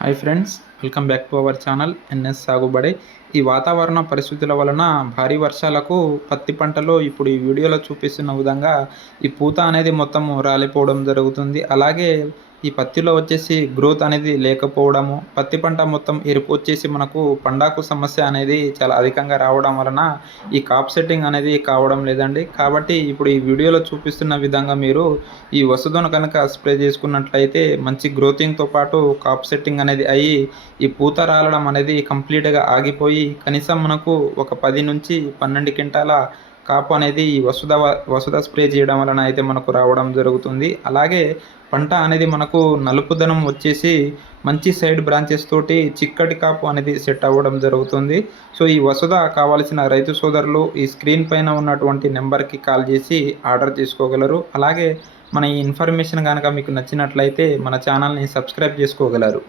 Hi friends welcome back to our channel N సాగుబడి ఈ వాతావరణ పరిస్థితుల వలన భారీ వర్షాలకు పత్తి పంటలో ఇప్పుడు ఈ వీడియోలో చూపిస్తున్న విధంగా ఈ పూత అనేది మొత్తం రాలిపోవడం జరుగుతుంది. అలాగే ఈ పత్తిలో వచ్చేసి గ్రోత్ అనేది లేకపోవడము పత్తి పంట మొత్తం ఎరుపు వచ్చేసి మనకు పండాకు సమస్య అనేది చాలా అధికంగా రావడం వలన ఈ కాప్ సెట్టింగ్ అనేది కావడం లేదండి. కాబట్టి ఇప్పుడు ఈ వీడియోలో చూపిస్తున్న విధంగా మీరు ఈ వసతును కనుక స్ప్రే చేసుకున్నట్లయితే మంచి గ్రోతింగ్తో పాటు కాప్ సెట్టింగ్ అనేది అయ్యి ఈ పూత రాలడం అనేది కంప్లీట్గా ఆగిపోయి కనీసం మనకు ఒక పది నుంచి పన్నెండు క్వింటాల కాపు అనేది ఈ వసుధ వసుధ స్ప్రే చేయడం వలన అయితే మనకు రావడం జరుగుతుంది. అలాగే పంట అనేది మనకు నలుపుదనం వచ్చేసి మంచి సైడ్ బ్రాంచెస్ తోటి చిక్కటి కాపు అనేది సెట్ అవ్వడం జరుగుతుంది. సో ఈ వసుధ కావాల్సిన రైతు సోదరులు ఈ స్క్రీన్ పైన ఉన్నటువంటి నెంబర్కి కాల్ చేసి ఆర్డర్ చేసుకోగలరు అలాగే మన ఈ ఇన్ఫర్మేషన్ కనుక మీకు నచ్చినట్లయితే మన ఛానల్ని సబ్స్క్రైబ్ చేసుకోగలరు.